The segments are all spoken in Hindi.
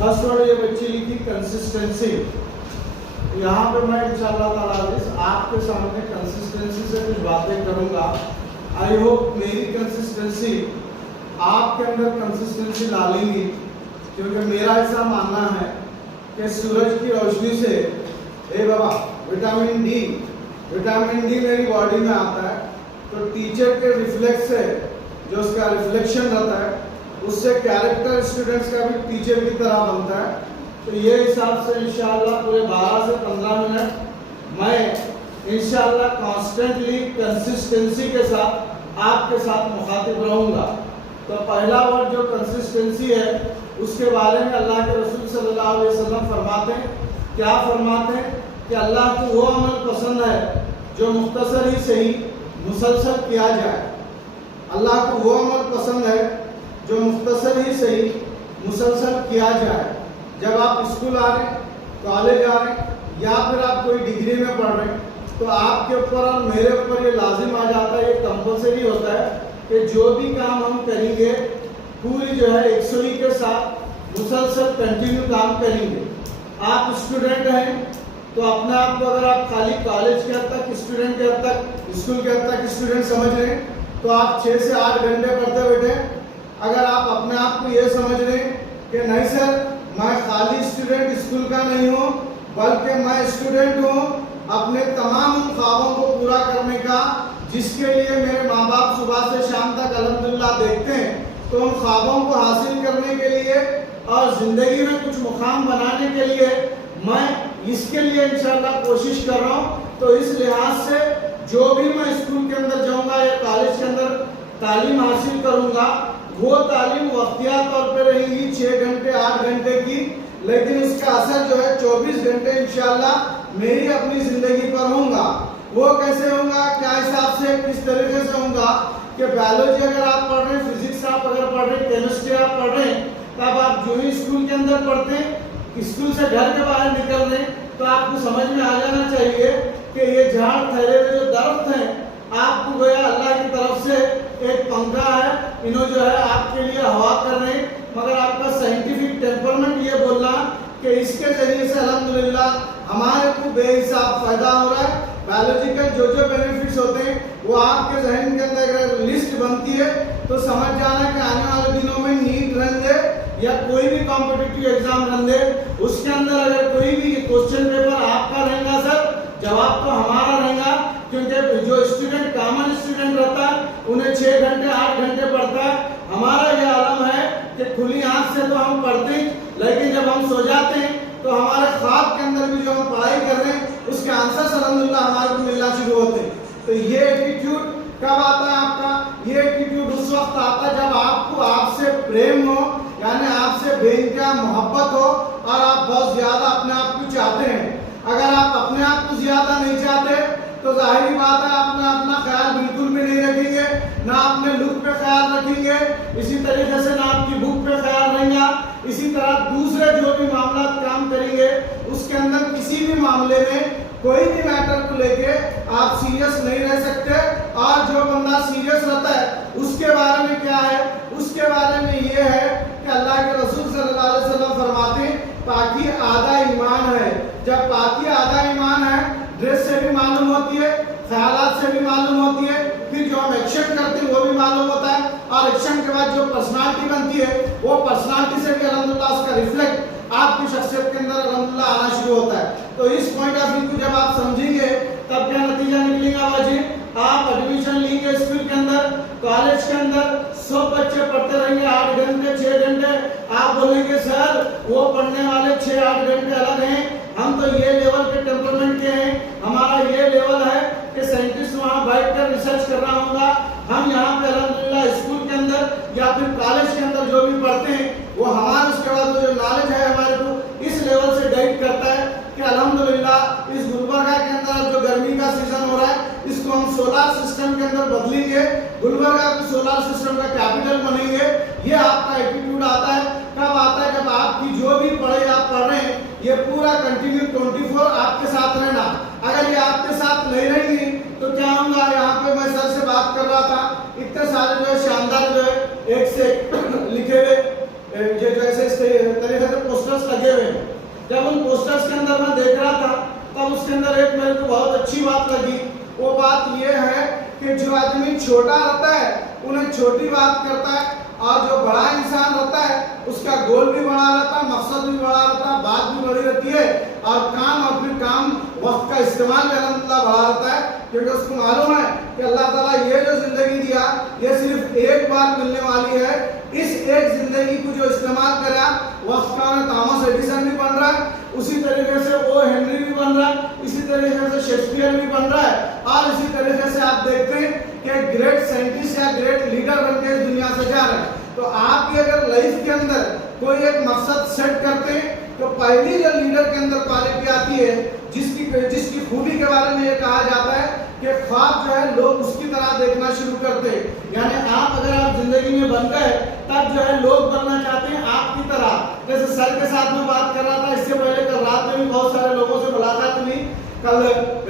फर्स्ट वर्ड ये बच्ची लिखी कंसिस्टेंसी। यहाँ पे मैं इंशाअल्लाह ताला आपके सामने कंसिस्टेंसी से कुछ बातें करूँगा। आई होप मेरी कंसिस्टेंसी आपके अंदर कंसिस्टेंसी डालेंगी, क्योंकि मेरा ऐसा मानना है कि सूरज की रोशनी से विटामिन डी मेरी बॉडी में आता है, तो टीचर के रिफ्लेक्स से जो उसका रिफ्लेक्शन रहता है उससे कैरेक्टर स्टूडेंट्स का भी टीचर की तरह बनता है। तो ये हिसाब से इंशाअल्लाह पूरे 12 से 15 मिनट मैं इंशाअल्लाह कॉन्स्टेंटली कंसिस्टेंसी के साथ आपके साथ मुखातिब रहूँगा। तो पहला वर्ड जो कंसिस्टेंसी है उसके बारे में अल्लाह के रसूल सल्लल्लाहु अलैहि वसल्लम फरमाते हैं, क्या फरमाते हैं कि अल्लाह को वो अमल पसंद है जो मुख्तसर ही सही मुसलसल किया जाए। अल्लाह को वो अमल पसंद है जो मुख्तसर ही सही मुसलसल किया जाए। जब आप स्कूल आ रहे हैं, कॉलेज आ रहे हैं, या फिर आप कोई डिग्री में पढ़ रहे हैं, तो आपके ऊपर और मेरे ऊपर ये लाजिम आ जाता है, ये कंपलसरी होता है कि जो भी काम हम करेंगे पूरी जो है 100 के साथ मुसलसल कंटिन्यू काम करेंगे। आप स्टूडेंट हैं तो अपने आप को अगर आप खाली कॉलेज के हद तक स्टूडेंट के हद तक स्कूल के हद तक स्टूडेंट समझ रहे हैं तो आप 6 से 8 घंटे पढ़ते बैठे। अगर आप अपने आप को ये समझ रहे हैं कि नहीं सर मैं खाली स्टूडेंट स्कूल का नहीं हूँ बल्कि मैं स्टूडेंट हूँ अपने तमाम उन ख्वाबों को पूरा करने का जिसके लिए मेरे माँ बाप सुबह से शाम तक अल्हम्दुलिल्लाह देखते हैं, तो उन ख्वाबों को हासिल करने के लिए और ज़िंदगी में कुछ मुकाम बनाने के लिए मैं इसके लिए इंशाअल्लाह कोशिश कर रहा हूँ। तो इस लिहाज से जो भी मैं स्कूल के अंदर जाऊँगा या कॉलेज के अंदर तालीम हासिल करूँगा वो तालीम वक्तिया तौर पे रहेगी 6 घंटे 8 घंटे की, लेकिन उसका असर जो है 24 घंटे इंशाअल्लाह मेरी अपनी ज़िंदगी पर होगा। वो कैसे होगा, क्या हिसाब से, किस तरीके से होगा कि बायोलॉजी अगर आप पढ़ रहे हैं, फिजिक्स आप अगर पढ़ रहे हैं, केमिस्ट्री आप पढ़ रहे हैं, तब आप जो ही स्कूल के अंदर पढ़ते हैं, स्कूल से घर के बाहर निकल रहे हैं तो आपको समझ में आ जाना चाहिए कि ये झाड़ ठहरे हुए जो दरख्त हैं आपको गया अल्लाह की तरफ से एक पंखा है, इन्हों जो है आपके लिए हवा कर रहे हैं, मगर आपका साइंटिफिक टेम्परमेंट ये बोल रहा कि इसके जरिए से अल्हम्दुलिल्लाह हमारे को बेहिसाब फायदा हो रहा है। बायोलॉजिकल जो बेनिफिट्स होते हैं वो आपके जहन के अंदर अगर लिस्ट बनती है तो समझ जाना कि आने वाले दिनों में नीट रन दे या कोई भी कॉम्पिटिटिव एग्जाम रन दे, उसके अंदर अगर कोई भी क्वेश्चन पेपर आपका रहेगा सर, जवाब तो हमारा रहेगा, क्योंकि जो स्टूडेंट कॉमन स्टूडेंट रहता है उन्हें 6 घंटे 8 घंटे पढ़ता है। हमारा यह आलम है कि खुली आंख से तो हम पढ़ते हैं, लेकिन जब हम सो जाते हैं तो हमारे ख्वाब के अंदर भी जो हम पढ़ाई कर रहे हैं उसके आंसर अल्हम्दुलिल्लाह हमारे को मिलना शुरू होते हैं। तो ये एटीट्यूड कब आता है आपका? ये एटीट्यूड उस वक्त आता है जब आपको आपसे प्रेम हो, यानी आपसे बेइंतहा मोहब्बत हो और आप बहुत ज्यादा अपने आप को चाहते हैं। अगर आप अपने आप को ज्यादा नहीं चाहते तो जाहिर बात है आप अपना ख्याल बिल्कुल भी नहीं रखेंगे, ना अपने लुक पे ख्याल रखेंगे, इसी तरीके से ना आपकी बुक पे ख्याल रहेगा। इसी तरह दूसरे जो भी मामला काम करेंगे उसके अंदर किसी भी मामले में कोई भी मैटर को लेके आप सीरियस नहीं रह सकते। और जो बंदा सीरियस रहता है उसके बारे में क्या है, उसके बारे में ये है कि अल्लाह के रसूल सल्लल्लाहु अलैहि वसल्लम फरमाते हैं पाकी आधा ईमान है। जब पाकी आधा ईमान है, ड्रेस से भी मालूम होती है, ख्यालात से भी मालूम होती है, फिर जो हम एक्शन करते हैं वो भी मालूम होता है, और एक्शन के बाद जो पर्सनालिटी बनती है वो पर्सनालिटी से भी अल्हम्दुलिल्लाह उसका रिफ्लेक्ट आपकी शख्सियत के अंदर अल्हम्दुलिल्लाह आना शुरू होता है। तो इस पॉइंट ऑफ व्यू को जब आप समझेंगे तब क्या नतीजा निकलेगा बाजी? आप एडमिशन लेंगे स्कूल के अंदर, कॉलेज के अंदर, सब बच्चे पढ़ते रहेंगे 8 घंटे 6 घंटे, आप बोलेंगे सर वो पढ़ने वाले 6-8 घंटे अलग हैं, हम तो ये लेवल के टेम्परमेंट के हैं, हमारा ये लेवल है कि साइंटिस्ट वहाँ बैठ कर रिसर्च कर रहा होगा, हम यहाँ पे अल्हम्दुलिल्लाह स्कूल के अंदर या फिर कॉलेज के अंदर जो भी पढ़ते हैं वो हमारे उसके बाद जो नॉलेज है हमारे को इस लेवल से गाइड करता है कि अल्हम्दुलिल्लाह इस गुलबर्गा के अंदर जो गर्मी सीजन हो रहा है, इसको हम सोलर सिस्टम के अंदर बदलेंगे, गुलबर्गा को सोलर सिस्टम का कैपिटल बनेंगे। ये आपका एटीट्यूड आता है, कब आता है? जब आपकी जो भी पढ़ाई आप पढ़ रहे हैं ये पूरा कंटिन्यू 24 आपके साथ रहना। अगर ये आपके साथ नहीं रहेंगी तो क्या होगा? यहाँ पे मैं सर से बात कर रहा था, इतने सारे जो है शानदार जो है एक से लिखे हुए ये जो ऐसे इस तरीके से पोस्टर्स लगे हुए हैं। जब उन पोस्टर्स के अंदर मैं देख रहा था तब उसके अंदर एक मेरे को बहुत अच्छी बात लगी। वो बात ये है कि जो आदमी छोटा रहता है उन्हें छोटी बात करता है, और जो बड़ा इंसान रहता है उसका गोल भी बड़ा रहता है, मकसद भी बड़ा रहता है, बात भी बड़ी रहती है, और काम और फिर काम वक्त का इस्तेमाल भी अल्हम्दुलिल्लाह बड़ा रहता है, क्योंकि उसको मालूम है कि अल्लाह ताला ये जो जिंदगी दिया ये सिर्फ एक बार मिलने वाली है। इस एक जिंदगी को जो इस्तेमाल करा, वक्त का थॉमस एडिसन भी बन रहा है, उसी तरीके से ओ हेनरी भी बन रहा है, इसी तरीके से शेक्सपियर भी बन रहा है, और इसी तरीके से आप देखते हैं कि ग्रेट साइंटिस्ट या ग्रेट लीडर बनके इस दुनिया से जा रहे हैं। तो आपकी अगर लाइफ के अंदर कोई एक मकसद सेट करते हैं तो पहली जो लीडर के अंदर क्वालिटी आती है, जिसकी खूबी के बारे में ये कहा जाता है कि ख्वाब जो है लोग उसकी तरह देखना शुरू करते हैं। यानी आप अगर आप जिंदगी में बन गए तब जो है लोग बनना चाहते हैं आपकी तरह। जैसे सर के साथ में बात कर रहा था, इससे पहले कल रात में भी बहुत सारे लोगों से मुलाकात हुई, कल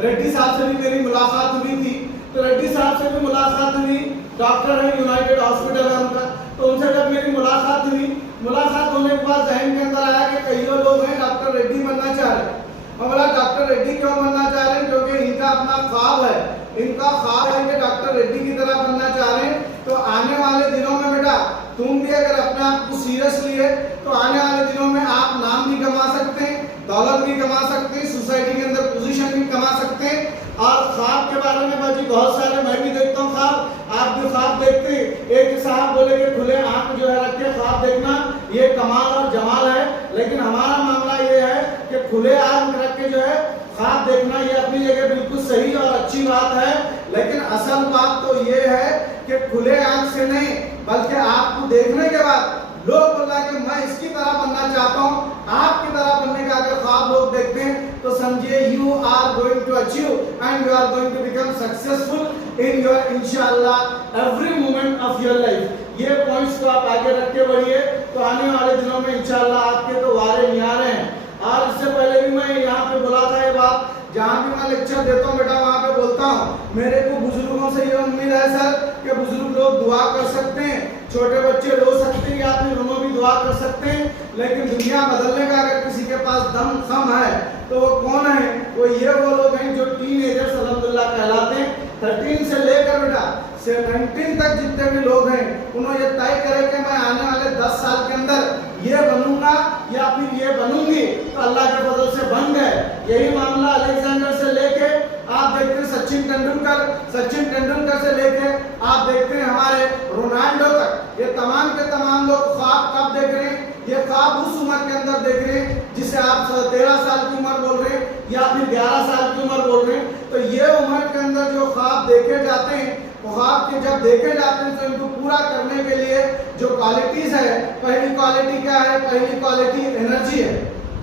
रेड्डी साहब से भी मेरी मुलाकात हुई थी, तो रेड्डी साहब से भी मुलाकात हुई, डॉक्टर है, यूनाइटेड हॉस्पिटल है उनका, तो उनसे जब मेरी मुलाकात हुई, मुलाकात होने के बाद जहन के अंदर आया कि कई लोग हैं डॉक्टर रेड्डी बनना चाह रहे हैं। मैं बोला डॉक्टर रेड्डी क्यों बनना चाह रहे हैं? क्योंकि इनका अपना ख्वाब है, इनका ख्वाब है कि डॉक्टर रेड्डी की तरह बनना चाह रहे हैं। तो आने वाले दिनों में बेटा तुम भी अगर अपने आप को सीरियस लिए तो आने वाले दिनों में आप नाम भी कमा सकते हैं, दौलत भी कमा सकते हैं, सोसाइटी के अंदर पोजीशन भी कमा सकते हैं। और ख्वाब के बारे में बाजी बहुत सारे मैं भी देखता हूँ ख्वाब, आप भी ख्वाब देखते हैं। एक साहब बोले कि खुले आंख जो है रख के ख्वाब देखना ये कमाल और जमाल है, लेकिन हमारा मामला ये है कि खुले आंख रख के जो है ख्वाब देखना ये अपनी जगह बिल्कुल सही और अच्छी बात है, लेकिन असल बात तो ये है कि खुले आंख से नहीं बल्कि आपको देखने के बाद लोग बोला कि मैं इसकी तरह बनना चाहता हूँ, आपकी तरह बनने का अगर ख्वाब लोग देखते हैं तो समझिए you are going to achieve and you are going to become successful in your इंशाअल्लाह every moment of your life. ये पॉइंट्स को आप आगे रख के बढ़िए तो आने वाले दिनों में इंशाअल्लाह आपके तो वारे नियारे हैं। और इससे पहले भी मैं यहाँ पे बोला था ये बात, जहाँ भी मैं लेक्चर देता हूँ बेटा वहाँ पे बोलता हूँ मेरे को बुजुर्गों से ये उम्मीद है सर कि बुजुर्ग लोग दुआ कर सकते हैं, छोटे बच्चे रो सकते हैं या फिर दोनों भी दुआ कर सकते हैं, लेकिन दुनिया बदलने का अगर किसी के पास दम खम है तो वो कौन है? वो लोग हैं जो टीनेजर्स अल्हम्दुलिल्लाह कहलाते हैं। 13 से लेकर बेटा 17 तक जितने भी लोग हैं उन्होंने ये तय करे कि मैं आने वाले 10 साल के अंदर ये बनूंगा या फिर ये बनूंगी, तो अल्लाह के फजल से बन गए। यही मामला अलेक्जेंडर से लेके आप देखते हैं सचिन तेंदुलकर से लेके आप देखते हैं हमारे रोनाल्डो तक, ये तमाम के तमाम लोग ख्वाब कब देख रहे हैं? ये ख्वाब उस उम्र के अंदर देख रहे हैं जिसे आप 13 साल की उम्र बोल रहे हैं या फिर 11 साल की उम्र बोल रहे हैं। तो ये उम्र के अंदर जो ख्वाब देखे जाते हैं, ख्वाब के जब देखे जाते हैं तो इनको पूरा करने के लिए जो क्वालिटीज है, पहली क्वालिटी क्या है? पहली क्वालिटी एनर्जी है।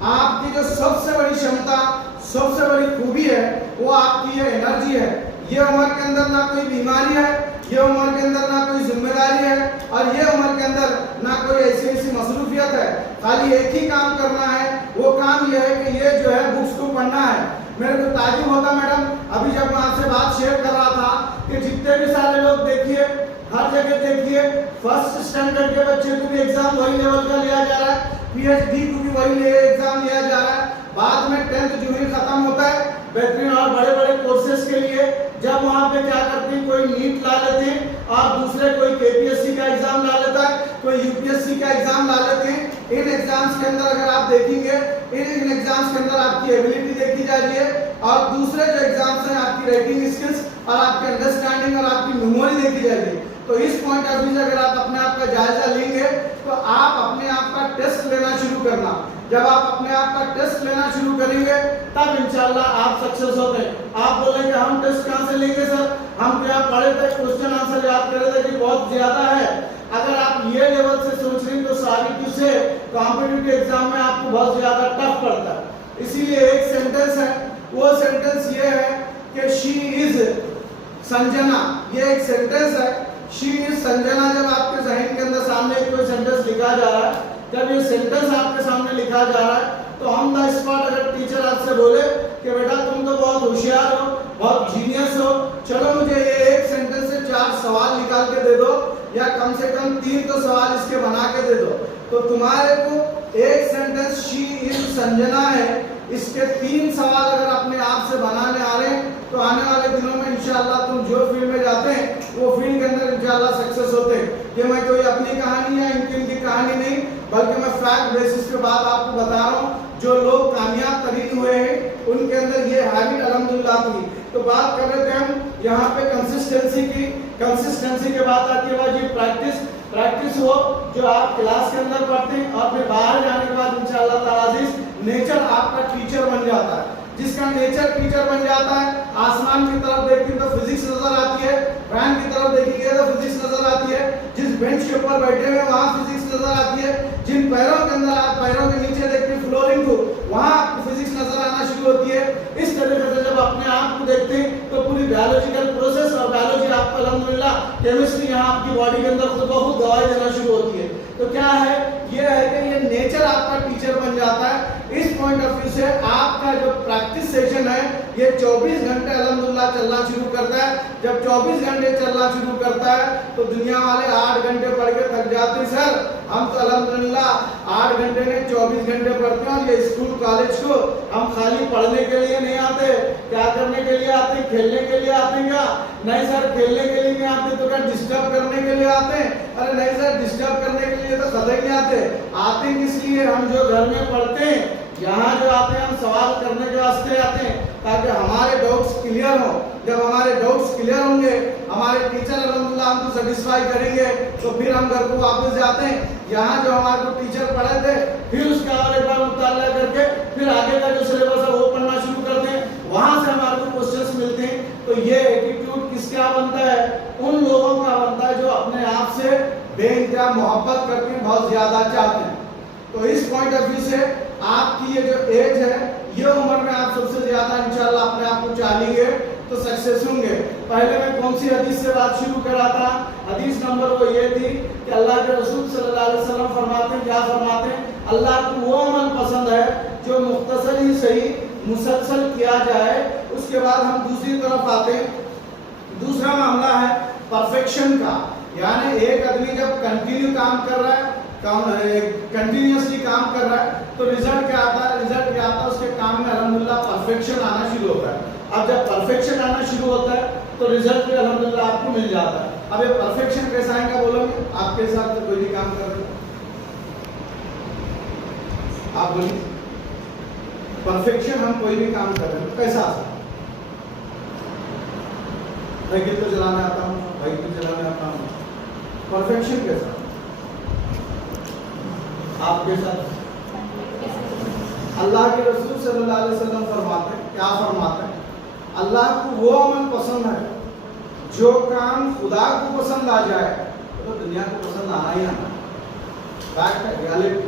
आपकी जो सबसे बड़ी क्षमता, सबसे बड़ी खूबी है वो आपकी ये एनर्जी है। ये उम्र के अंदर ना कोई बीमारी है, ये उम्र के अंदर ना कोई जिम्मेदारी है, और ये उम्र के अंदर ना कोई ऐसी मसरूफियत है। खाली एक ही काम करना है, वो काम ये है कि ये जो है बुक्स को पढ़ना है। मेरे को ताजुब होता मैडम, अभी जब मैं आपसे बात शेयर कर रहा था कि जितने भी सारे लोग देखिए हर जगह देखिए फर्स्ट स्टैंडर्ड के बच्चे को भी एग्जाम वही लेवल का लिया जा रहा है, पीएचडी को भी वही एग्जाम लिया जा रहा है। बाद में 10th जूनियर खत्म होता है, बेहतरीन और बड़े बड़े कोर्सेज के लिए जब वहाँ पे क्या करते हैं, कोई नीट ला लेते हैं और दूसरे कोई केपीएससी का एग्जाम ला लेता है, कोई यूपीएससी का एग्जाम ला लेते हैं। इन एग्जाम्स के अंदर अगर आप देखेंगे, इन एग्जाम्स के अंदर आपकी एबिलिटी देखी जाती है, और दूसरे जो एग्जाम्स हैं आपकी राइटिंग स्किल्स और आपकी अंडरस्टैंडिंग और आपकी मेमोरी देखी जाएगी। तो इस पॉइंट ऑफ व्यू से अगर आप अपने आप का जायजा लेंगे तो आप अपने आप का टेस्ट लेना शुरू करना। जब आप अपने आप का टेस्ट लेना शुरू करेंगे तब इंशाल्लाह आप सक्सेस होते हैं। आप बोलेंगे हम टेस्ट कहाँ से लेंगे सर, हम क्या पढ़े थे, क्वेश्चन आंसर याद करे थे कि बहुत ज्यादा है। अगर आप ये लेवल से सोच रहे हैं तो सारी से कॉम्पिटिटिव एग्जाम में आपको बहुत ज्यादा टफ पड़ता है। इसीलिए एक सेंटेंस है, वो सेंटेंस ये है कि शी संजना, ये एक सेंटेंस है। शी इज संजना जब आपके जहन के अंदर सामने कोई सेंटेंस लिखा जा रहा है, जब ये सेंटेंस आपके सामने लिखा जा रहा है, तो ऑन द स्पॉट अगर टीचर आपसे बोले कि बेटा तुम तो बहुत होशियार हो, बहुत जीनियस हो, चलो मुझे ये एक सेंटेंस से 4 सवाल निकाल के दे दो, या कम से कम 3 तो सवाल इसके बना के दे दो, तो तुम्हारे को एक सेंटेंस शी इज संजना है, इसके 3 सवाल अगर अपने आप से बनाने आ रहे हैं, तो आने वाले दिनों में इंशाल्लाह तुम जो फील्ड में जाते हैं वो फील्ड के अंदर इंशाल्लाह सक्सेस होते हैं। ये मैं कोई अपनी कहानी या इनकी कहानी नहीं, बल्कि मैं फैक्ट बेसिस पे बात आपको बता रहा हूँ। जो लोग कामयाब तरीन हुए हैं उनके अंदर ये हैबिट अल्हम्दुलिल्लाह थी। तो बात कर रहे थे हम यहाँ पे कंसिस्टेंसी की। कंसिस्टेंसी के बाद आती है जी प्रैक्टिस। प्रैक्टिस हो जो आप क्लास के अंदर पढ़ते हैं और फिर बाहर जाने के बाद इंशाअल्लाह ताला नेचर आपका टीचर बन जाता है। जिसका नेचर टीचर बन जाता है, आसमान की तरफ देखते तो फिजिक्स नजर आती है, फैन की तरफ देखेंगे तो फिजिक्स नजर आती है, जिस बेंच के ऊपर बैठे हुए वहां फिजिक्स नजर आती है, जिन पैरों के अंदर आप पैरों के नीचे देखते हैं फ्लोरिंग को, वहां आपको फिजिक्स नजर आना शुरू होती है। इस तरीके से जब अपने आप को देखते हैं तो पूरी बायोलॉजिकल प्रोसेस और बायोलॉजी आपको अल्हम्दुलिल्लाह केमिस्ट्री यहाँ आपकी बॉडी के अंदर खुद ब खुद दवाई देना शुरू होती है। तो क्या है, ये है कि ये नेचर आपका टीचर बन जाता है। इस पॉइंट ऑफ व्यू से आपका जो प्रैक्टिस सेशन है ये 24 घंटे अल्हम्दुलिल्लाह चलना शुरू करता है। जब 24 घंटे चलना शुरू करता है तो दुनिया वाले 8 घंटे पढ़ के थक जाते हैं, सर हम तो अल्हम्दुलिल्लाह 8 घंटे नहीं 24 घंटे पढ़ते हैं। ये स्कूल कॉलेज को हम खाली पढ़ने के लिए नहीं आते, क्या करने के लिए आते, खेलने के लिए आते क्या? नहीं सर खेलने के लिए नहीं आते, तो क्या डिस्टर्ब करने के लिए आते हैं? अरे नहीं सर डिस्टर्ब करने के लिए तो कतई नहीं आते। आते किस लिए? हम जो घर में पढ़ते हैं यहाँ जो आते हैं हम सवाल करने के वास्ते आते हैं, ताकि हमारे डाउट्स क्लियर हो। जब हमारे डाउट्स क्लियर होंगे, हमारे टीचर अल्हम्दुलिल्लाह हमको सेटिस्फाई करेंगे, तो फिर हम घर को वापस जाते हैं। यहाँ जो हमारे को टीचर पढ़े थे फिर उसका और एक बार मुताला करके फिर आगे का जो सिलेबस है वो पढ़ना शुरू करते हैं, वहां से हमारे को क्वेश्चंस मिलते हैं। तो ये एटीट्यूड किसका बनता है? उन लोगों का बनता है जो अपने आप से बेइंतहा मोहब्बत करते हैं, बहुत ज्यादा चाहते हैं। तो इस पॉइंट ऑफ व्यू से आपकी ये जो एज है, ये उम्र में आप सबसे ज्यादा इंशाल्लाह अपने आप को चाहेंगे तो सक्सेस होंगे। पहले मैं कौन सी हदीस से बात शुरू करा था? हदीस नंबर वो ये थी कि अल्लाह के रसूल सल्लल्लाहु अलैहि वसल्लम फरमाते हैं, क्या फरमाते हैं? अल्लाह को वो अमल पसंद है जो मुख्तसर ही सही मुसलसल किया जाए। उसके बाद हम दूसरी तरफ आते हैं। दूसरा मामला है परफेक्शन का, यानी एक आदमी जब कंटिन्यू काम कर रहा है, कंटिन्यूअसली काम कर रहा है, तो रिजल्ट क्या आता है? रिजल्ट क्या आता है? उसके काम में अल्हम्दुलिल्लाह परफेक्शन आना शुरू होता है। अब जब परफेक्शन आना शुरू होता है तो रिजल्ट भी अल्हम्दुलिल्लाह आपको मिल जाता है। अब ये परफेक्शन कैसा आएगा बोलोगे? आपके साथ तो कोई भी काम कर रहे हो, आप बोलिए परफेक्शन हम कोई भी काम कर रहे हैं कैसा आता है? साइकिल तो चलाने आता हूँ, बाइक तो चलाने आता हूँ, परफेक्शन कैसा आपके साथ? अल्लाह के रसूल सल्लल्लाहु अलैहि वसल्लम फरमाते हैं, क्या फरमाते हैं? अल्लाह को वो अमल पसंद है जो काम खुदा को पसंद आ जाए, तो दुनिया को पसंद आना ही आना, फैक्ट है, रियलिटी।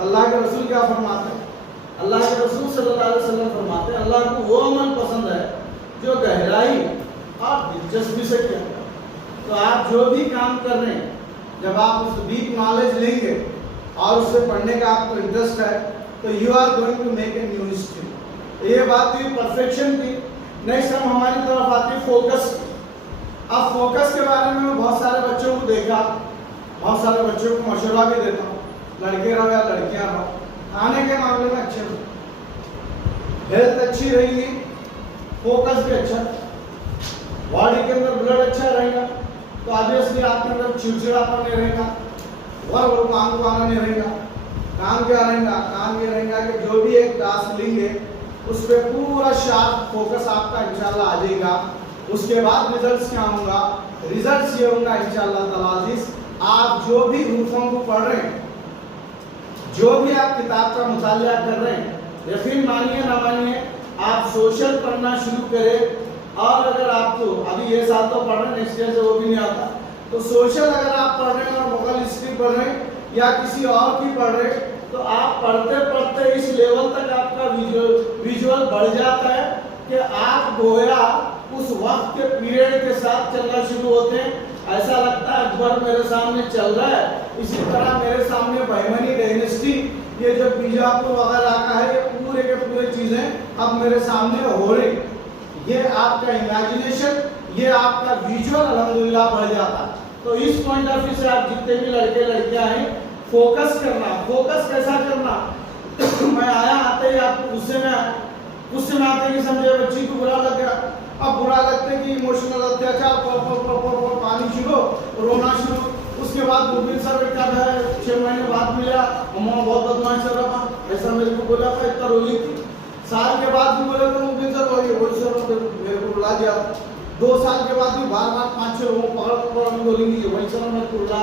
अल्लाह के रसूल क्या फरमाते हैं? अल्लाह के रसूल सल्लल्लाहु अलैहि वसल्लम फरमाते हैं अल्लाह को वो अमल पसंद है जो गहराई और दिलचस्पी से किया। तो आप जो भी काम कर रहे हैं, जब आप उस डीप नॉलेज लेंगे और उससे पढ़ने का आपको इंटरेस्ट है, तो you are going to make a new history. ये बात हुई परफेक्शन की। नेक्स्ट हम हमारी तरफ आते हैं फोकस। अब फोकस के बारे में मैं बहुत सारे बच्चों को देखा, बहुत सारे बच्चों को मशवरा भी देता हूँ, लड़के रहो या लड़कियां रहो, खाने के मामले में अच्छे रहो, हेल्थ अच्छी रहेगी, फोकस भी अच्छा, बॉडी के अंदर ब्लड अच्छा रहेगा, तो ऑब्वियसली आपके अंदर चिड़चिड़ापन नहीं रहेगा, वर्क काम को आना नहीं रहेगा। काम क्या रहेगा? काम ये रहेगा कि जो भी एक टास्क लेंगे उस पर पूरा शार्प फोकस आपका इंशाल्लाह आ जाएगा। उसके बाद रिजल्ट्स क्या होगा? रिजल्ट्स ये होगा इंशाल्लाह ताला अज़ीज़, आप जो भी हुरूफों को पढ़ रहे हैं, जो भी आप किताब का मुताला कर रहे हैं, यकीन मानिए ना मानिए, आप सोशल पढ़ना शुरू करें। और अगर आप तो अभी ये साल तो पढ़ रहे हैं, नेक्स्ट ईयर से वो भी नहीं आता, तो सोशल अगर आप पढ़ रहे हैं और मुगल हिस्ट्री पढ़ रहे हैं या किसी और की पढ़ रहे हैं, तो आप पढ़ते पढ़ते इस लेवल तक आपका विजुअल बढ़ जाता है कि आप गोया उस वक्त के पीरियड के साथ चलना शुरू होते हैं। ऐसा लगता है अकबर मेरे सामने चल रहा है। इसी तरह मेरे सामने बहमनी डायनेस्टी, ये जो बीजापुर वगैरह का है, ये पूरे के पूरे चीजें अब मेरे सामने हो रही। ये आपका इमेजिनेशन, ये आपका विजुअल अल्हम्दुलिल्लाह बढ़ जाता। तो इस पॉइंट ऑफ व्यू से आप जितने भी लड़के लड़कियां हैं, फोकस करना। फोकस कैसा करना? मैं आया आते ही आपको गुस्से में आते कि समझे बच्ची को बुरा लग गया। अब बुरा लगते कि इमोशनल अत्याचार, पानी शुरू, रोना शुरू। उसके बाद मुबिन सर क्या है, 6 महीने बाद मिला, अम्मा बहुत बदमाश कर रहा था, ऐसा मेरे को बोला था, इतना रोई थी। साल के बाद भी बोले तो मुबिन सर वही सर मेरे को बुला दिया। 2 साल के बाद भी बार 5-6 लोगों पकड़ बोलेंगे वही सर मेरे को बुला।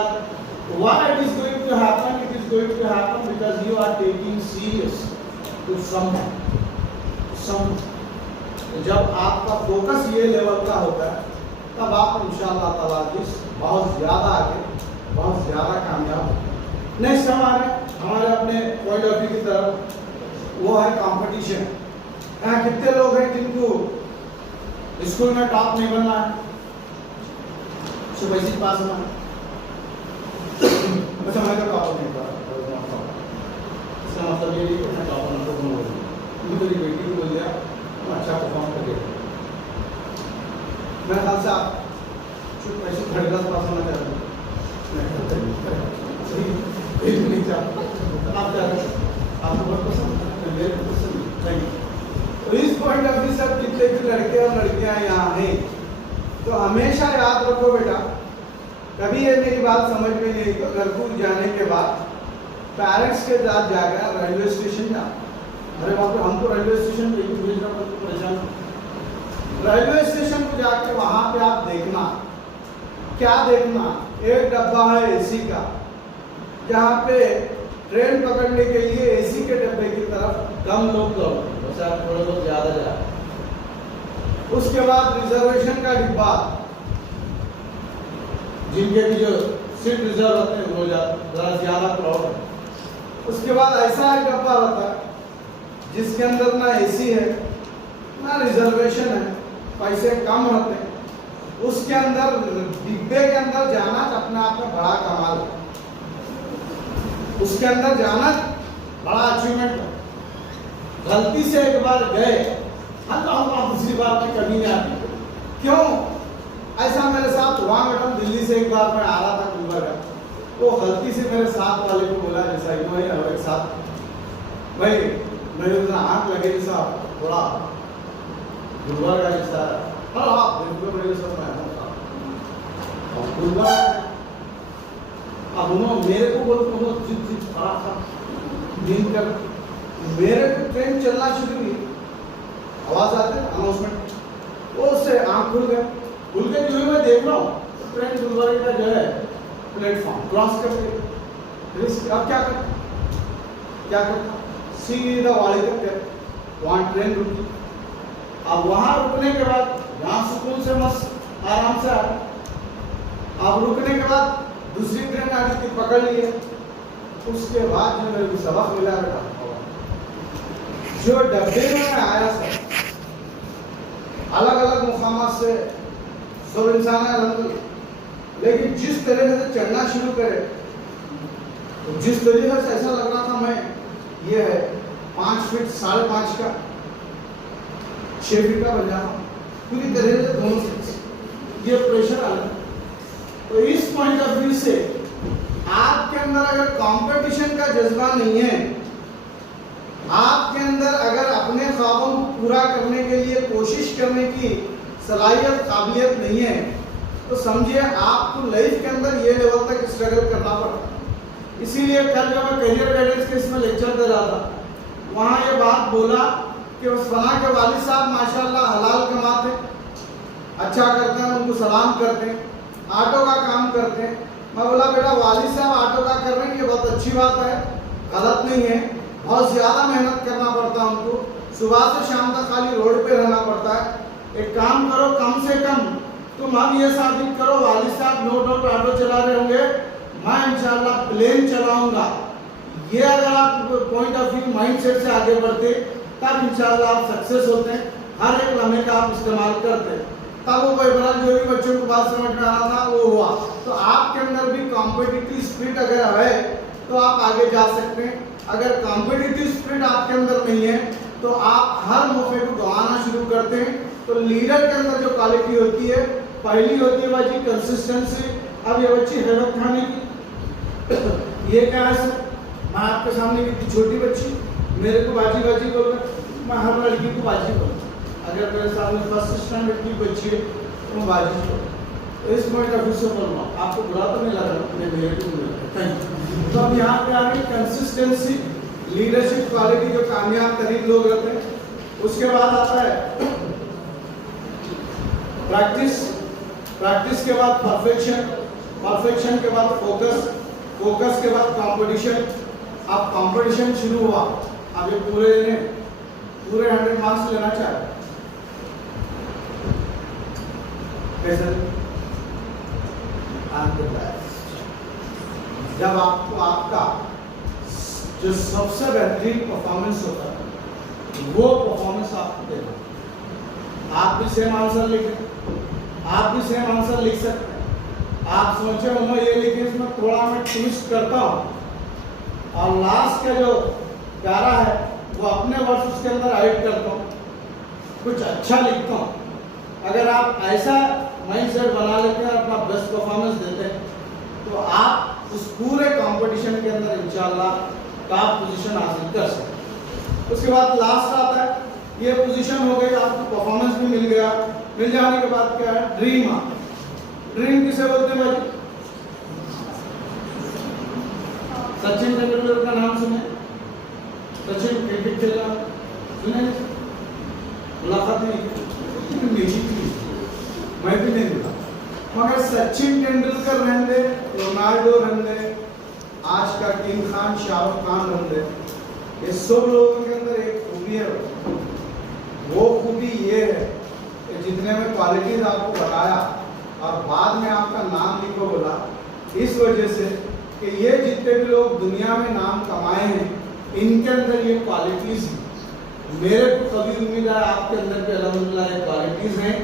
Why it is going to happen? It is going to happen because you are taking serious to someone. जब आपका फोकस ये लेवल का होता है, तब आप इंशाअल्लाह ताला बहुत ज़्यादा आगे, बहुत ज़्यादा कामयाब। नेक्स्ट हमारे अपने पॉइंट ऑफ व्यू की तरफ, वो है कंपटीशन। यहाँ कितने लोग हैं जिनको स्कूल में टॉप नहीं बनना है, सुबह पास होना है? अच्छा, मैं तो टॉप नहीं कर रहा, इसका मतलब ये नहीं कि मैं टॉप नहीं करूँगा। मेरी बेटी को बोल दिया अच्छा परफॉर्म करिए। मैं ख्याल से आप ऐसे 3rd क्लास पास होना चाहते हैं, नहीं चाहते आप क्या आपको बहुत पसंद, मेरे को पसंद नहीं। तो इस पॉइंट ऑफ व्यू से जितने भी लड़के और लड़कियां यहाँ हैं, तो हमेशा याद रखो बेटा, कभी ये मेरी बात समझ में नहीं तो घर को जाने के बाद पेरेंट्स के साथ जाकर रेलवे स्टेशन जा। अरे वहाँ पे हमको रेलवे स्टेशन पे भेजना परेशान। रेलवे स्टेशन को जाके वहाँ पे आप देखना, क्या देखना, एक डब्बा है एसी का, जहाँ पे ट्रेन पकड़ने के लिए एसी के डब्बे की तरफ कम लोग दौड़ते, बस आप थोड़े बहुत ज़्यादा जाए। उसके बाद रिजर्वेशन का डिब्बा, जिनके भी जो सीट रिजर्व होते हैं वो ज़रा ज़्यादा क्राउड है। उसके बाद ऐसा एक डब्बा होता है जिसके अंदर ना एसी है ना रिजर्वेशन है, पैसे कम होते हैं। उसके अंदर डिब्बे के अंदर जाना अपने आप में बड़ा कमाल है, उसके अंदर जाना बड़ा अचीवमेंट है। गलती से एक बार गए, हाँ दूसरी बार में कभी नहीं आती। क्यों? ऐसा मेरे साथ हुआ मैडम, दिल्ली से एक बार मैं आ रहा था गुलबर्गा, वो गलती से मेरे साथ वाले को बोला जैसा एक साथ भाई मेरे आँख लगे जैसा थोड़ा गुलबर्गा जैसा, हाँ आप मेरे सब गुलबर्गा। अब उन्होंने मेरे को बोल जिद खड़ा था दिन कर, मेरे को ट्रेन चलना शुरू हुई, आवाज़ आते अनाउंसमेंट, वो उससे आँख खुल के जो मैं देख रहा हूँ तो ट्रेन गुलबर्गा का जो है प्लेटफॉर्म क्रॉस करके, अब क्या करता सीधा वाले तक वहाँ ट्रेन रुकी। अब वहाँ रुकने के बाद यहाँ सुकून से मस्त आराम से आ, अब रुकने के बाद दूसरी ट्रेन आ रही थी, पकड़ लिए। उसके बाद जो मेरे को सबक मिला बेटा, जो डब्बे में मैं आया था अलग अलग मुकामात से सब इंसान है अलग, लेकिन जिस तरह से चढ़ना शुरू करे, तो जिस तरीके से ऐसा लग रहा था मैं ये है 5 फीट 5.5 का 6 फीट का बन जाना पूरी तरह से दोनों से ये प्रेशर आ रहा। तो इस पॉइंट ऑफ व्यू से आपके अंदर अगर कंपटीशन का जज्बा नहीं है, आपके अंदर अगर अपने ख्वाबों को पूरा करने के लिए कोशिश करने की सलाहियत काबिलियत नहीं है, तो समझिए आपको लाइफ के अंदर ये लेवल तक स्ट्रगल करना पड़ता। इसीलिए कल जब मैं करियर गाइडेंस के इसमें लेक्चर दे रहा था, वहाँ ये बात बोला कि उस फला के वालिद साहब माशाल्लाह हलाल कमाते, अच्छा करते हैं, उनको सलाम करते हैं, ऑटो का काम करते हैं। मैं बोला बेटा वालिद साहब ऑटो का कर रहे हैं, ये बहुत अच्छी बात है, गलत नहीं है, बहुत ज़्यादा मेहनत करना पड़ता है उनको, सुबह से शाम तक खाली रोड पे रहना पड़ता है। एक काम करो, कम से कम तुम अब ये साबित करो वालिद साहब नो डाउट ऑटो चला रहे होंगे, मैं इंशाल्लाह प्लेन चलाऊंगा। ये अगर आप point of view mind set से आगे बढ़ते तब इंशाल्लाह आप सक्सेस होते हैं। हर एक लम्हे का आप इस्तेमाल करते, तब वो ओवरऑल जो भी बच्चों को बात समझ में आ रहा था वो हुआ। तो आपके अंदर भी कॉम्पिटिटिव स्पिरिट अगर है तो आप आगे जा सकते हैं। अगर कॉम्पिटिटिव स्पिरिट आपके अंदर नहीं है तो आप हर मौके को गंवाना शुरू करते हैं। तो लीडर के अंदर जो क्वालिटी होती है, पहली होती है बाजी कंसिस्टेंसी। अब ये बच्ची हैरत खाने की, ये क्या है सर, मैं आपके सामने इतनी छोटी बच्ची मेरे को बाजी बाजी बोल रहा, मैं हर लड़की को बाजी बोलता। अगर मेरे सामने फर्स्ट स्टैंडर्ड की बच्ची है तो मैं बाजी बोलता। इस पॉइंट का फिर से बोल रहा हूँ, आपको बुरा तो नहीं लग रहा, मेरे को नहीं लग रहा। तो अब यहाँ पे आ गई कंसिस्टेंसी, लीडरशिप क्वालिटी, जो कामयाब तरीन लोग रहते हैं। उसके बाद आता है प्रैक्टिस, प्रैक्टिस के बाद परफेक्शन, परफेक्शन के बाद फोकस, फोकस के बाद कंपटीशन। अब कंपटीशन शुरू हुआ, अब ये पूरे 100 मार्क्स लेना चाहे कैसे? जब आपको आपका जो सबसे बेहतरीन परफॉर्मेंस होता है वो परफॉर्मेंस आपको देना। आप भी सेम आंसर लिखें, आप भी सेम आंसर लिख सकते हैं। आप सोचे मैं ये लिखे, इसमें थोड़ा मैं ट्विस्ट करता हूँ और लास्ट का जो प्यारा है वो अपने वर्ड्स उसके अंदर ऐड करता हूँ, कुछ अच्छा लिखता हूँ। अगर आप ऐसा माइंडसेट बना लेते हैं, अपना बेस्ट परफॉर्मेंस देते हैं, तो आप उस पूरे कंपटीशन के अंदर इंशाल्लाह टॉप पोजीशन हासिल कर सकते। उसके बाद लास्ट आता है, ये पोजीशन हो गई, आपको परफॉर्मेंस भी मिल गया। मिल जाने के बाद क्या है, ड्रीम आता है। ड्रीम किसे बोलते हैं भाई? सचिन तेंदुलकर का नाम सुने? सचिन क्रिकेट खेल रहा सुने? मुलाकात नहीं, मैं भी नहीं मिला, मगर सचिन तेंदुलकर रहने, रोनाल्डो रहने, आज का किंग खान शाहरुख खान रहने, ये सब लोगों के अंदर एक खूबी है। वो खूबी ये है कि जितने में क्वालिटीज आपको बताया और बाद में आपका नाम लिखो बोला, इस वजह से कि ये जितने भी लोग दुनिया में नाम कमाए हैं इनके अंदर ये क्वालिटीज हैं। मेरे को कभी उम्मीद है आपके अंदर भी अल्हम्दुलिल्लाह ये क्वालिटीज हैं,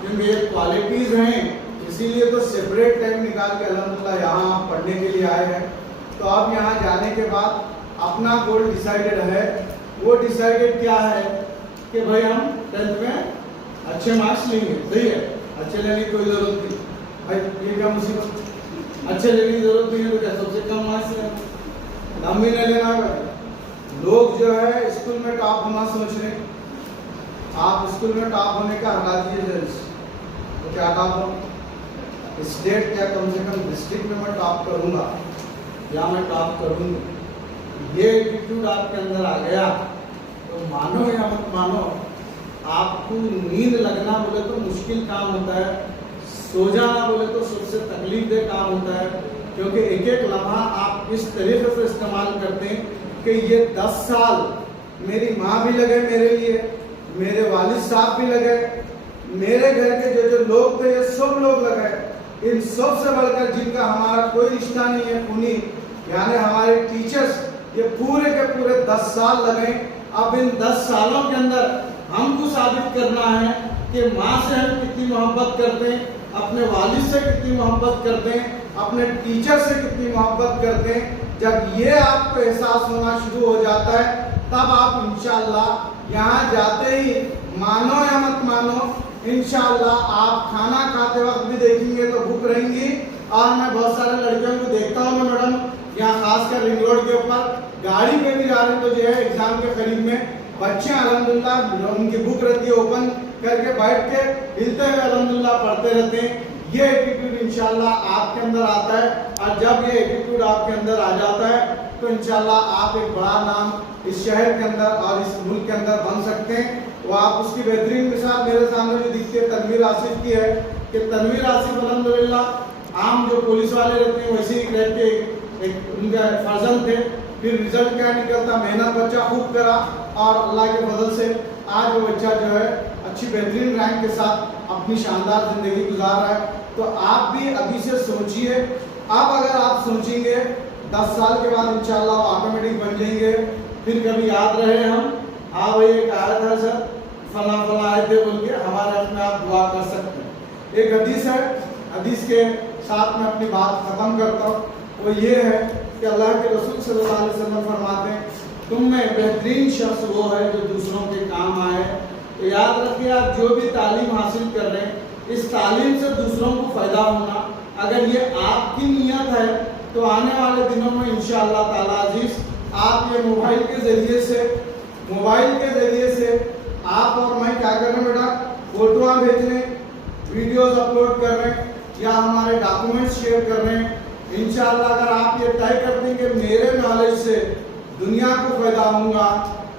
क्योंकि ये क्वालिटीज हैं इसीलिए तो सेपरेट टाइम निकाल के अल्हम्दुलिल्लाह यहाँ आप पढ़ने के लिए आए हैं। तो अब यहाँ जाने के बाद अपना गोल डिसाइडेड है। वो डिसाइडेड क्या है कि भाई हम 10th में अच्छे मार्क्स लेंगे, सही है, अच्छे लेने की कोई जरूरत नहीं भाई, ये क्या मुसीबत, अच्छे लेने की जरूरत नहीं है तो क्या सबसे कम मार्क्स लेना, हम भी नहीं लेना भाई। लोग जो है स्कूल में टॉप होना सोच रहे हैं, आप स्कूल में टॉप होने का हटा दीजिए, तो क्या टॉप हो, स्टेट क्या कम से कम डिस्ट्रिक्ट में मैं टॉप करूंगा या मैं टॉप करूंगी। ये एटीट्यूड आपके अंदर आ गया तो मानो या मत मानो, आपको नींद लगना बोले तो मुश्किल काम होता है, सो जाना बोले तो सबसे तकलीफदेह काम होता है, क्योंकि एक एक लम्हा आप इस तरीके से इस्तेमाल करते हैं कि ये 10 साल मेरी माँ भी लगे मेरे लिए, मेरे वालिद साहब भी लगे, मेरे घर के जो जो लोग थे ये सब लोग लगे, इन सब से बढ़कर जिनका हमारा कोई रिश्ता नहीं है, उन्हीं यानी हमारे टीचर्स, ये पूरे के पूरे 10 साल लगे। अब इन 10 सालों के अंदर हमको साबित करना है कि माँ से हम कितनी मोहब्बत करते हैं, अपने वालिद से कितनी मोहब्बत करते हैं, अपने टीचर से कितनी मोहब्बत करते हैं। जब ये आपको एहसास होना शुरू हो जाता है तब आप इंशाअल्लाह यहाँ जाते ही, मानो या मत मानो, इंशाअल्लाह आप खाना खाते वक्त भी देखेंगे तो भूख रहेंगी। और मैं बहुत सारे लड़कियों को देखता हूँ मैं मैडम, यहाँ खासकर रिंग रोड के ऊपर गाड़ी पे भी जा रहे तो जो है एग्जाम के करीब में बच्चे अल्हम्दुलिल्लाह उनकी बुक रहती है ओपन करके बैठ के हिलते हुए अल्हम्दुलिल्लाह पढ़ते रहते हैं। ये एटीट्यूड इंशाल्लाह आपके अंदर आता है, और जब ये एटीट्यूड आपके अंदर आ जाता है तो इंशाल्लाह आप एक बड़ा नाम इस शहर के अंदर और इस मुल्क के अंदर बन सकते हैं। वो आप उसकी बेहतरीन मिसाल मेरे सामने जो दिखती है तनवीर आसिफ की है कि तनवीर आसिफ अल्हम्दुलिल्लाह आम जो पुलिस वाले रहते हैं वैसे ही रहते, एक उनका फर्जन थे, फिर रिजल्ट क्या निकलता, मेहनत बच्चा खूब करा और अल्लाह के फजल से आज वो बच्चा जो है अच्छी बेहतरीन रैंक के साथ अपनी शानदार ज़िंदगी गुजार रहा है। तो आप भी अभी से सोचिए, अब अगर आप सोचेंगे 10 साल के बाद इंशाल्लाह वो ऑटोमेटिक बन जाएंगे। फिर कभी याद रहे हम, हाँ भाई एक आया था सर फला फला आए थे बोल के हमारे अपने आप दुआ कर सकते हैं। एक हदीस है, हदीस के साथ में अपनी बात खत्म करता हूँ। वो ये है कि अल्लाह के रसूल सल्लल्लाहु अलैहि वसल्लम फरमाते हैं, तुम में बेहतरीन शख्स वो है जो दूसरों के काम आए। तो याद रखिए, आप जो भी तालीम हासिल कर रहे हैं, इस तालीम से दूसरों को फायदा होना, अगर ये आपकी नियत है तो आने वाले दिनों में इंशाअल्लाह ताला अजीज आप ये मोबाइल के ज़रिए से आप और मैं क्या कर रहे हैं बेटा, फोटोआँ भेज रहे हैं, वीडियोस अपलोड कर रहे हैं या हमारे डॉक्यूमेंट्स शेयर कर रहे हैं। इंशाअल्लाह अगर आप ये तय कर दें कि मेरे नॉलेज से दुनिया को फायदा होगा,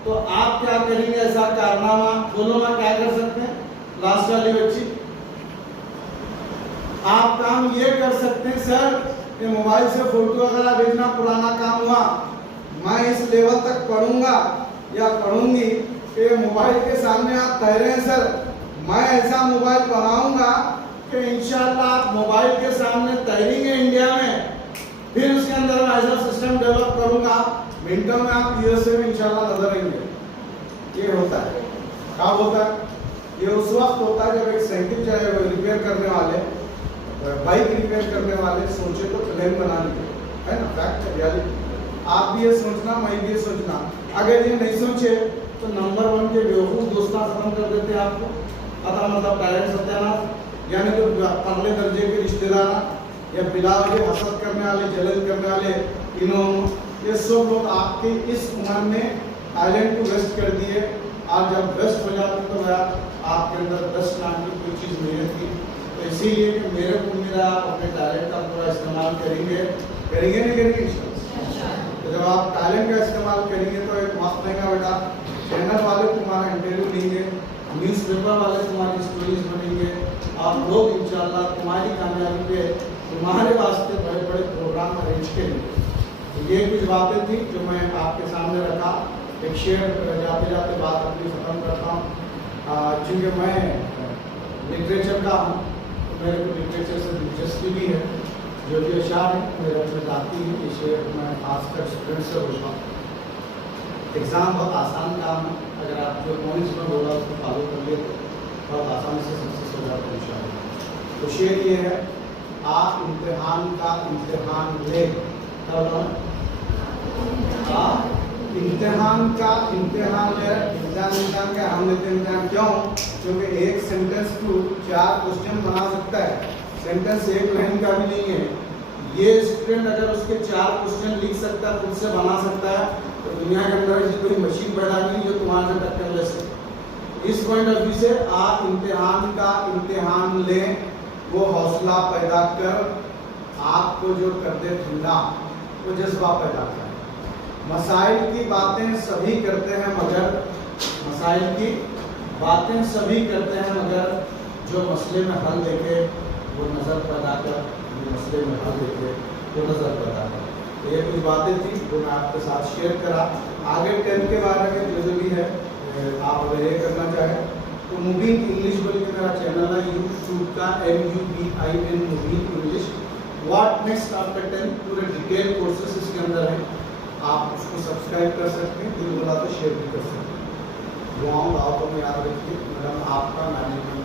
तो आप क्या करेंगे ऐसा कारनामा, बोलो ना क्या कर सकते हैं। लास्ट वाली बच्ची, आप काम ये कर सकते हैं, सर ये मोबाइल से फोटो वगैरह भेजना पुराना काम हुआ, मैं इस लेवल तक पढ़ूंगा या पढ़ूंगी कि मोबाइल के सामने आप कह रहे हैं सर मैं ऐसा मोबाइल बनाऊंगा कि इंशाल्लाह आप मोबाइल के सामने तैरेंगे इंडिया में, फिर उसके अंदर मैं ऐसा सिस्टम डेवलप करूंगा, मिनटों में आप यूएसए में इंशाल्लाह नजर आएंगे। ये होता है, कब होता है? ये उस वक्त होता है जब एक साइकिल चाहे रिपेयर करने वाले, बाइक रिपेयर करने वाले सोचे तो प्लान बना लिए, है ना, फैक्ट है रियलिटी। आप भी ये सोचना, मैं भी ये सोचना, अगर ये नहीं सोचे तो नंबर 1 के बेवकूफ़ दोस्ता खत्म कर देते हैं आपको, पता मतलब डायरेक्ट सत्यानाश, यानी तो पहले दर्जे के रिश्तेदार या बिला के हसद करने वाले, जलन करने वाले, ये सब लोग आपके इस उम्र में टैलेंट को वेस्ट कर दिए। और जब वेस्ट हो जाते तो मैं आपके अंदर 10 नाम की कोई चीज़ नहीं रहती। तो इसीलिए कि मेरे को मेरा अपने टैलेंट का पूरा इस्तेमाल करेंगे नहीं करेंगे इंशाल्लाह। तो जब आप टैलेंट का इस्तेमाल करेंगे तो एक वक्त आएगा बेटा, चैनल वाले तुम्हारा इंटरव्यू लेंगे, न्यूज़पेपर वाले तुम्हारी स्टोरीज बनेंगे, आप लोग इंशाल्लाह तुम्हारी कामयाबी पे तुम्हारे वास्ते बड़े बड़े प्रोग्राम अरेंज करेंगे। तो ये कुछ बातें थी जो मैं आपके सामने रखा। एक शेयर जाते जाते बात अपनी ख़त्म करता हूँ। चूँकि मैं लिटरेचर का हूँ तो मेरे को लिटरेचर से दिलचस्पी भी है, जो भी अशार है मेरे अपने जाती है, ये शेयर मैं खासकर स्टूडेंट से बोलता हूँ। एग्ज़ाम बहुत आसान काम है, अगर आप जो पॉइंट्स में बोला उसको फॉलो कर लिए तो बहुत आसानी से सक्सेस हो जाता है इंशाअल्लाह। तो शेयर ये है, आप इम्तिहान का इम्तिहान लें, क्या बोला आप इम्तिहान का इम्तिहान ले, इम्तिहान का हम लेते हैं इम्तिहान क्यों? क्योंकि एक सेंटेंस को 4 क्वेश्चन बना सकता है, सेंटेंस एक लाइन का भी नहीं है। ये स्टूडेंट अगर उसके 4 क्वेश्चन लिख सकता है, खुद से बना सकता है, तो दुनिया के अंदर ऐसी कोई मशीन पैदा नहीं जो तुम्हारे से टक्कर ले सके। इस पॉइंट ऑफ व्यू से आप इम्तिहान का इम्तिहान लें, वो हौसला पैदा कर आपको जो कर दे ठंडा, वो जज्बा पैदा करे। मसाइल की बातें सभी करते हैं मगर मसाइल की बातें सभी करते हैं मगर जो मसले में हल देके वो नज़र पैदा कर, जो मसले में हल देके वो नज़र पैदा कर। तो ये कुछ बातें थी जो मैं आपके साथ शेयर करा। आगे 10 के बारे में जो भी है आप अगर ये करना चाहें तो मुबीन इंग्लिश बोल के मेरा चैनल है यूट्यूब का, MUBIN Mubin English. What next after 10 पूरे डिटेल कोर्सेस इसके अंदर हैं, आप उसको सब्सक्राइब कर सकते हैं, दिल बोला तो शेयर भी कर सकते हैं। दुआओं दावतों में याद रखिए, मैडम आपका मैनेजमेंट